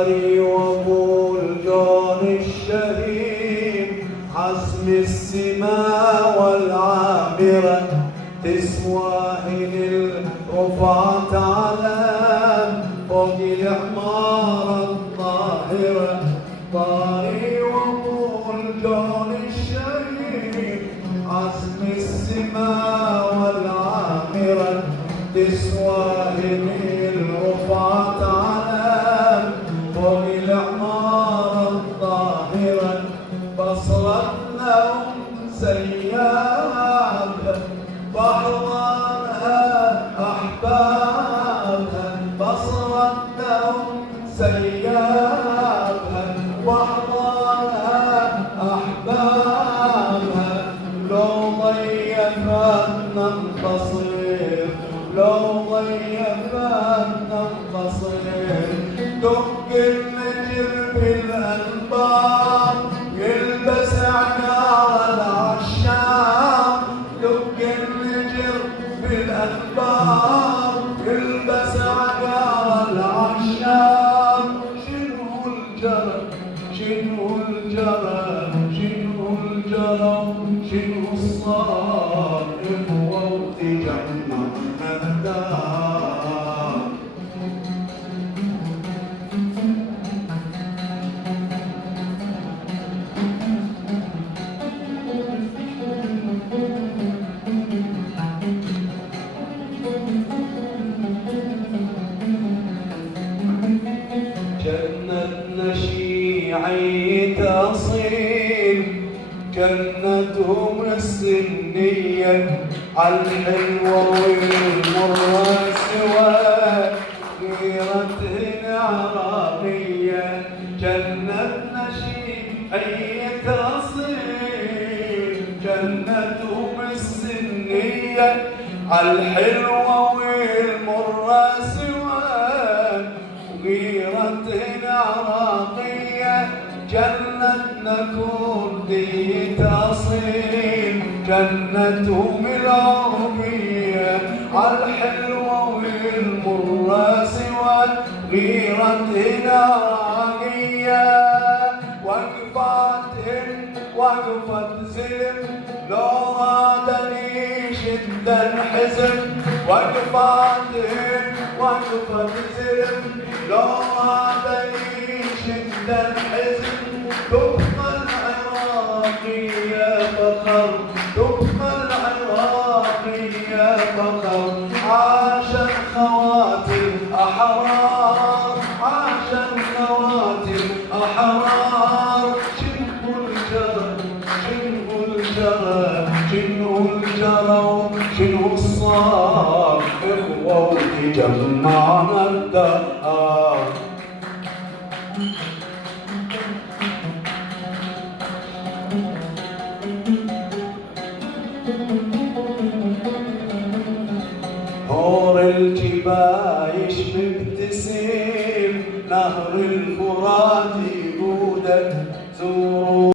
داري وبلدان الشهيد عزم السماء والعامرة تسواهن الرفعة على فوق العمارة الطاهرة داري وبلدان الشهيد عزم السماء والعامرة تسواهن الرفعة على فوق العمارة الطاهرة بصرت لهم سياب بحضانها أحبابها بصرت لهم سيابها وحضانها أحبابها لو ضيفتنا القصير لو ضيفتنا القصير دق النجر بالأنبار يلبس عنار العشاق دق النجر بالأنبار يلبس عنار العشاق شنو الجرى شنو الجرى شنو الجرى شنو الصار وقت جمع الدار جنة نشيعي تصيل جنتهم السنية عالحلوة والمرة سوى غيرتهن عربية جنة نشيعي تصيل جنتهم السنية عالحلوة والمرة سوى غيرتهن عراقية جنتنا كردي تصيل جنتهم العربية عالحلوة والمرة سوى غيرتهن عراقية وقفاتهن وقفت زلم لو رادني شد الحزن وقفاتهن وقفت زلم لو رادني شد الحزن تبقى العراقية فخر تبقى العراقية فخر عاش الخواتم أحرار عاش الخواتم أحرار شنو الجرى شنو الجرى شنو الجرى شنو الصار إخوتي جمعنا الدار هور الجبايش مبتسم نهر الفرات يقودك زور